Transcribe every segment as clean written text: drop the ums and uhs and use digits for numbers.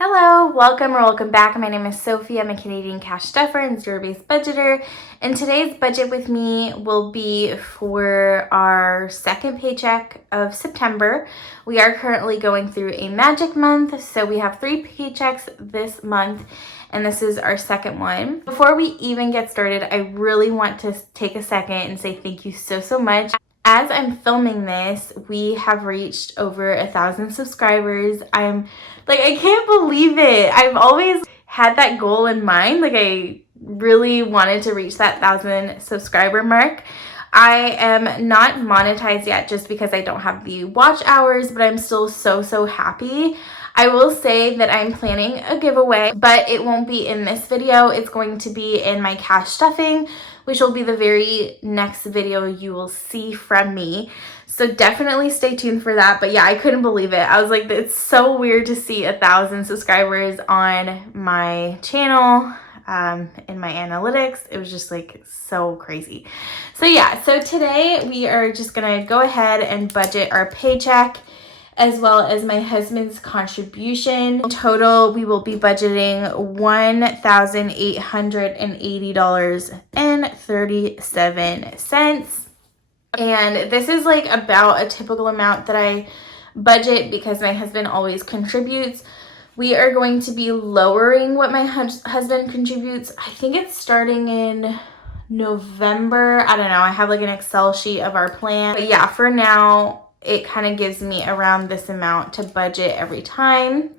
Hello, welcome back. My name is Sophie. I'm a Canadian cash stuffer and zero-based budgeter. And today's budget with me will be for our second paycheck of September. We are currently going through a magic month, so we have 3 paychecks this month, and this is our second one. Before we even get started, I really want to take a second and say thank you so much. As I'm filming this, we have reached over 1,000 subscribers. I can't believe it. I've always had that goal in mind. I really wanted to reach that 1,000 subscriber mark. I am not monetized yet just because I don't have the watch hours, but I'm still so happy. I will say that I'm planning a giveaway, but it won't be in this video. It's going to be in my cash stuffing, which will be the very next video you will see from me. So definitely stay tuned for that. But yeah, I couldn't believe it. I was like, it's so weird to see 1,000 subscribers on my channel. In my analytics, it was just so crazy. So yeah, so today we are just gonna go ahead and budget our paycheck as well as my husband's contribution. In total, we will be budgeting $1,880.37. And this is about a typical amount that I budget because my husband always contributes. We are going to be lowering what my husband contributes. I think it's starting in November. I don't know. I have an Excel sheet of our plan. But yeah, for now, it kind of gives me around this amount to budget every time.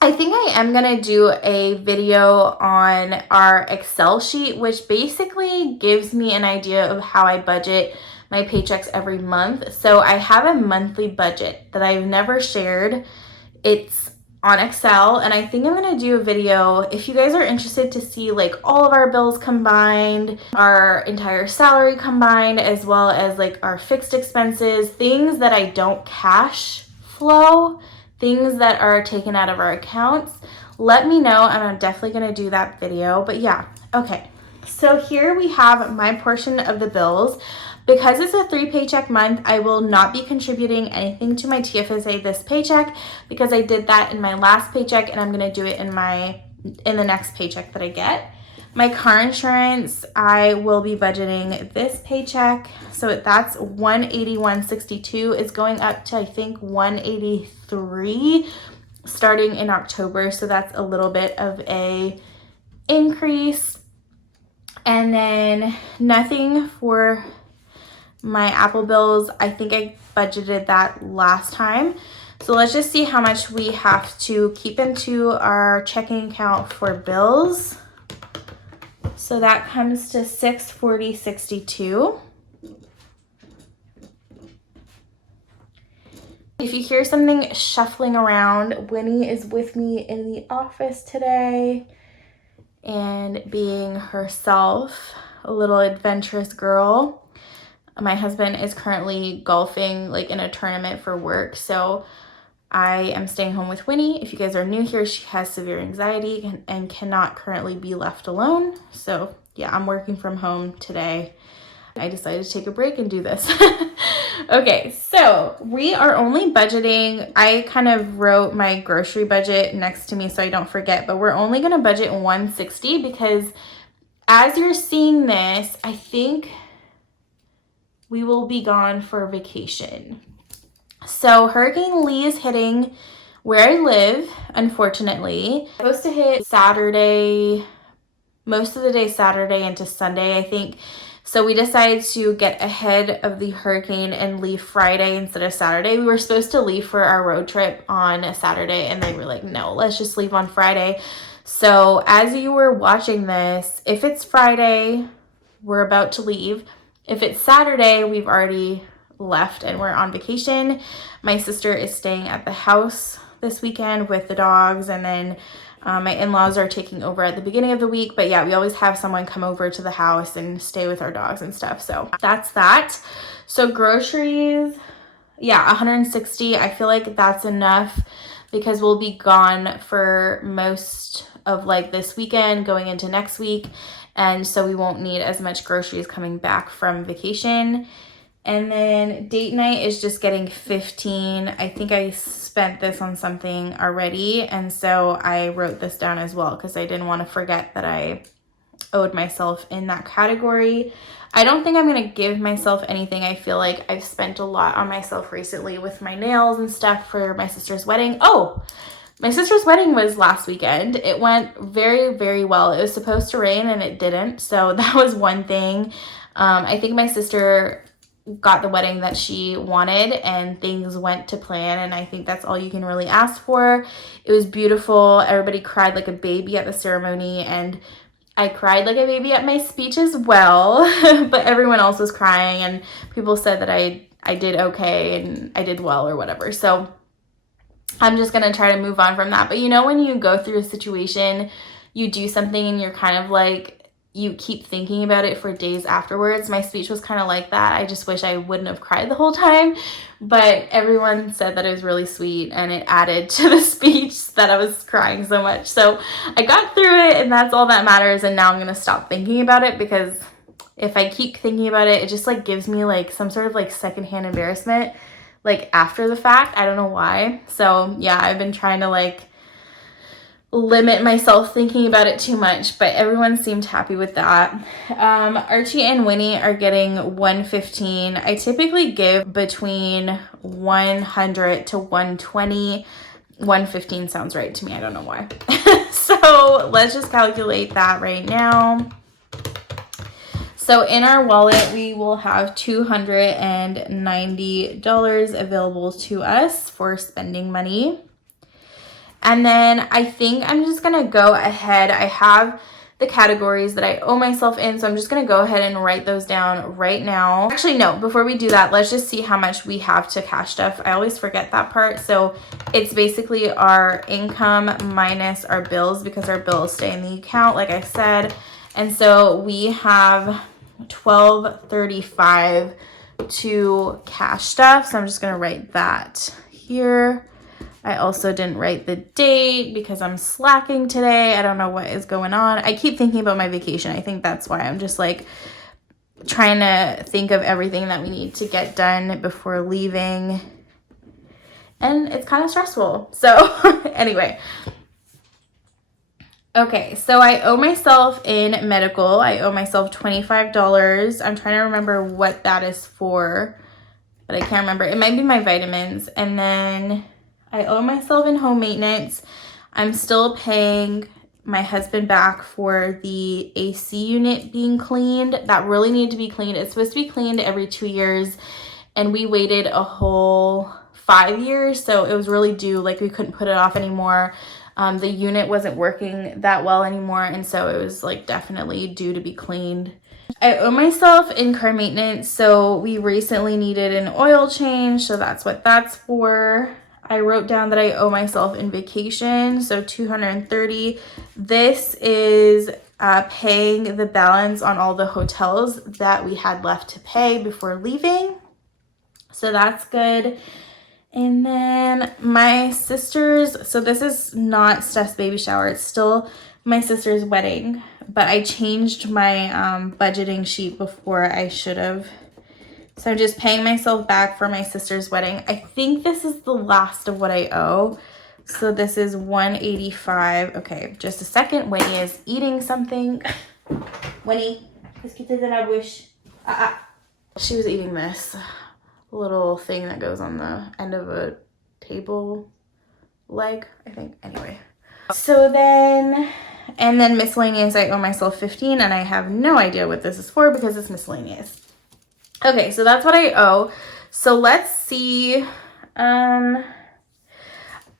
I think I am going to do a video on our Excel sheet, which basically gives me an idea of how I budget my paychecks every month. So I have a monthly budget that I've never shared. It's on Excel, and I think I'm gonna do a video if you guys are interested to see all of our bills combined, our entire salary combined, as well as our fixed expenses, things that I don't cash flow, things that are taken out of our accounts. Let me know, and I'm definitely gonna do that video. But yeah, okay, so here we have my portion of the bills. Because it's a 3 paycheck month, I will not be contributing anything to my TFSA this paycheck because I did that in my last paycheck, and I'm gonna do it in the next paycheck that I get. My car insurance, I will be budgeting this paycheck. So that's $181.62. It's going up to I think $183 starting in October. So that's a little bit of a increase. And then nothing for my Apple bills. I think I budgeted that last time. So let's just see how much we have to keep into our checking account for bills. So that comes to $640.62. If you hear something shuffling around, Winnie is with me in the office today and being herself, a little adventurous girl. My husband is currently golfing in a tournament for work, so I am staying home with Winnie. If you guys are new here, she has severe anxiety and cannot currently be left alone. So yeah, I'm working from home today. I decided to take a break and do this. Okay, so we are only budgeting, I kind of wrote my grocery budget next to me so I don't forget, but we're only gonna budget $160 because as you're seeing this, I think we will be gone for vacation. So Hurricane Lee is hitting where I live, unfortunately. It's supposed to hit Saturday, most of the day Saturday into Sunday, I think. So we decided to get ahead of the hurricane and leave Friday instead of Saturday. We were supposed to leave for our road trip on Saturday, and they were like, no, let's just leave on Friday. So as you were watching this, if it's Friday, we're about to leave. If it's Saturday, we've already left and we're on vacation. My sister is staying at the house this weekend with the dogs, and then my in-laws are taking over at the beginning of the week. But yeah, we always have someone come over to the house and stay with our dogs and stuff. So that's that. So groceries, yeah, $160. I feel like that's enough because we'll be gone for most of this weekend going into next week. And so we won't need as much groceries coming back from vacation. And then date night is just getting 15. I think I spent this on something already. And so I wrote this down as well because I didn't want to forget that I owed myself in that category. I don't think I'm going to give myself anything. I feel like I've spent a lot on myself recently with my nails and stuff for my sister's wedding. Oh, my sister's wedding was last weekend. It went very, very well. It was supposed to rain and it didn't. So that was one thing. I think my sister got the wedding that she wanted and things went to plan, and I think that's all you can really ask for. It was beautiful. Everybody cried like a baby at the ceremony, and I cried like a baby at my speech as well. But everyone else was crying and people said that I did okay and I did well or whatever. So I'm just gonna try to move on from that. But you know, when you go through a situation, you do something and you're kind of like, you keep thinking about it for days afterwards. My speech was kind of like that. I just wish I wouldn't have cried the whole time, but everyone said that it was really sweet and it added to the speech that I was crying so much. So I got through it and that's all that matters. And now I'm going to stop thinking about it, because if I keep thinking about it, it just like gives me like some sort of like secondhand embarrassment, like after the fact. I don't know why. So yeah, I've been trying to like limit myself thinking about it too much, but everyone seemed happy with that. Archie and Winnie are getting $115. I typically give between $100 to $120. $115 sounds right to me. I don't know why. So let's just calculate that right now. So in our wallet, we will have $290 available to us for spending money. And then I think I'm just going to go ahead. I have the categories that I owe myself in, so I'm just going to go ahead and write those down right now. Actually, no, before we do that, let's just see how much we have to cash stuff. I always forget that part. So it's basically our income minus our bills, because our bills stay in the account, like I said. And so we have $12.35 to cash stuff. So I'm just going to write that here. I also didn't write the date because I'm slacking today. I don't know what is going on. I keep thinking about my vacation. I think that's why I'm just like trying to think of everything that we need to get done before leaving. And it's kind of stressful. So anyway. Okay, so I owe myself in medical. I owe myself $25. I'm trying to remember what that is for, but I can't remember. It might be my vitamins. And then I owe myself in home maintenance. I'm still paying my husband back for the AC unit being cleaned. That really needed to be cleaned. It's supposed to be cleaned every 2 years, and we waited a whole 5 years, so it was really due. Like, we couldn't put it off anymore. The unit wasn't working that well anymore, and so it was like definitely due to be cleaned. I owe myself in car maintenance, so we recently needed an oil change, so that's what that's for. I wrote down that I owe myself in vacation, so $230. This is paying the balance on all the hotels that we had left to pay before leaving. So that's good. And then my sister's, so this is not Steph's baby shower. It's still my sister's wedding, but I changed my budgeting sheet before I should have. So I'm just paying myself back for my sister's wedding. I think this is the last of what I owe. So this is $185. Okay, just a second. Winnie is eating something. Winnie, she was eating this little thing that goes on the end of a table leg, I think. Anyway. So then, and then miscellaneous, I owe myself $15, and I have no idea what this is for because it's miscellaneous. Okay, so that's what I owe. So let's see. I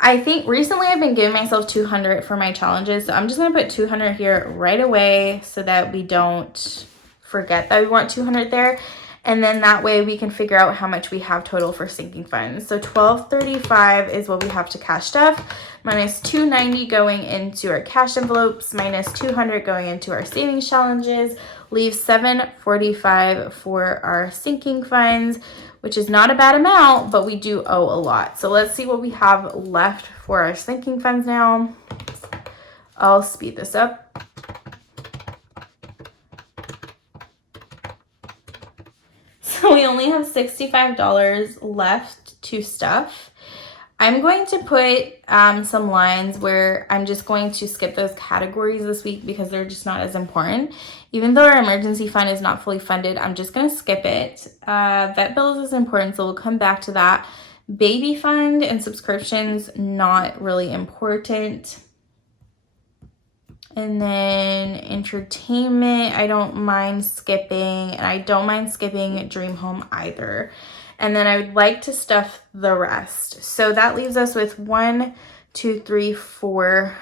think recently I've been giving myself $200 for my challenges. So I'm just going to put $200 here right away so that we don't forget that we want $200 there. And then that way we can figure out how much we have total for sinking funds. So $12.35 is what we have to cash stuff, minus $290 going into our cash envelopes, minus $200 going into our savings challenges, leave $745 for our sinking funds, which is not a bad amount, but we do owe a lot. So let's see what we have left for our sinking funds now. I'll speed this up. So we only have $65 left to stuff. I'm going to put some lines where I'm just going to skip those categories this week because they're just not as important. Even though our emergency fund is not fully funded, I'm just going to skip it. Vet bills is important, so we'll come back to that. Baby fund and subscriptions, not really important. And then entertainment, I don't mind skipping, and I don't mind skipping Dream Home either. And then I would like to stuff the rest. So that leaves us with 1, 2, 3, 4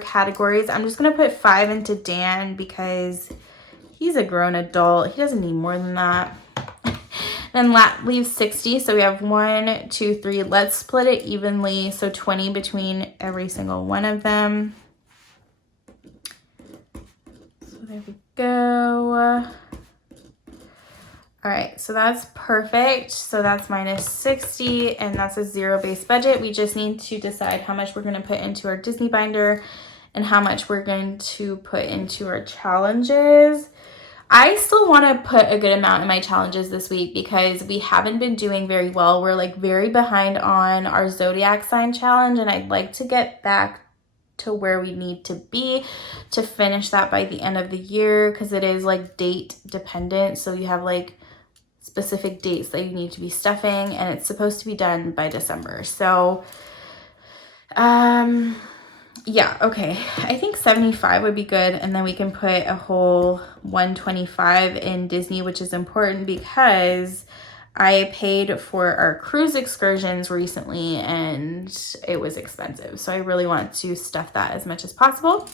categories. I'm just gonna put 5 into Dan because he's a grown adult. He doesn't need more than that. Then that leaves 60. So we have 1, 2, 3. Let's split it evenly. So 20 between every single one of them. So there we go. All right, so that's perfect. So that's minus 60, and that's a zero-based budget. We just need to decide how much we're gonna put into our Disney binder and how much we're going to put into our challenges. I still wanna put a good amount in my challenges this week because we haven't been doing very well. We're like very behind on our zodiac sign challenge, and I'd like to get back to where we need to be to finish that by the end of the year because it is like date dependent. So you have like specific dates that you need to be stuffing, and it's supposed to be done by December. So yeah, okay, I think 75 would be good, and then we can put a whole 125 in Disney, which is important because I paid for our cruise excursions recently and it was expensive, so I really want to stuff that as much as possible.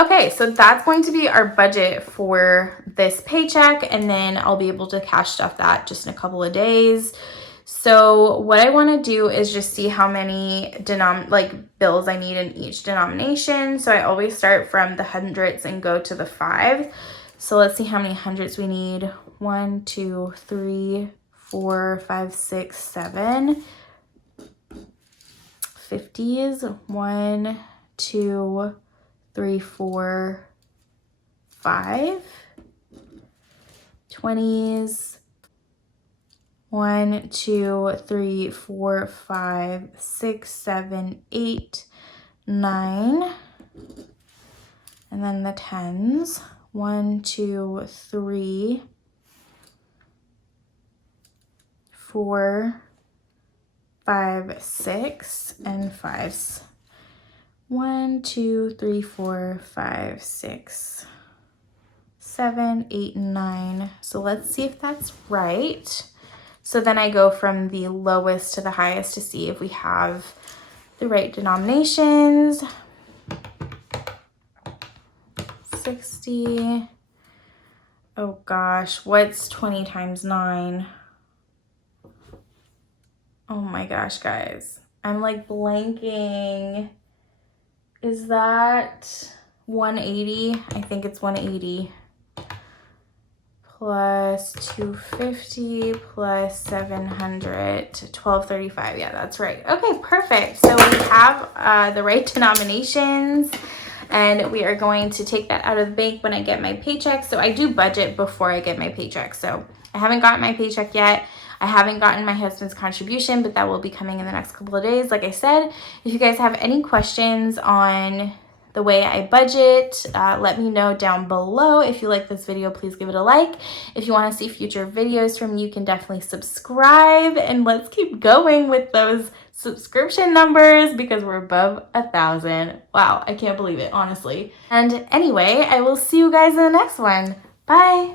Okay, so that's going to be our budget for this paycheck, and then I'll be able to cash stuff that just in a couple of days. So what I want to do is just see how many bills I need in each denomination. So I always start from the hundreds and go to the 5. So let's see how many hundreds we need. 1, 2, 3, 4, 5, 6, 7. 50s. 1, 2, 3, 4, 5. 20s. 1, 2, 3, 4, 5, 6, 7, 8, 9. And then the 10s. 1, 2, 3, 4, 5, 6, and 5s. 1, 2, 3, 4, 5, 6, 7, 8, and 9. So let's see if that's right. So then I go from the lowest to the highest to see if we have the right denominations. 60. Oh gosh, what's 20 times 9? Oh my gosh, guys. I'm like blanking. Is that 180? I think it's 180. Plus 250 plus 700, 1235. Yeah, that's right. Okay, perfect. So we have the right denominations, and we are going to take that out of the bank when I get my paycheck. So I do budget before I get my paycheck. So I haven't gotten my paycheck yet. I haven't gotten my husband's contribution, but that will be coming in the next couple of days. Like I said, if you guys have any questions on the way I budget, let me know down below. If you like this video, please give it a like. If you want to see future videos from me, you can definitely subscribe, and let's keep going with those subscription numbers because we're above 1,000. Wow, I can't believe it, honestly. And anyway, I will see you guys in the next one. Bye.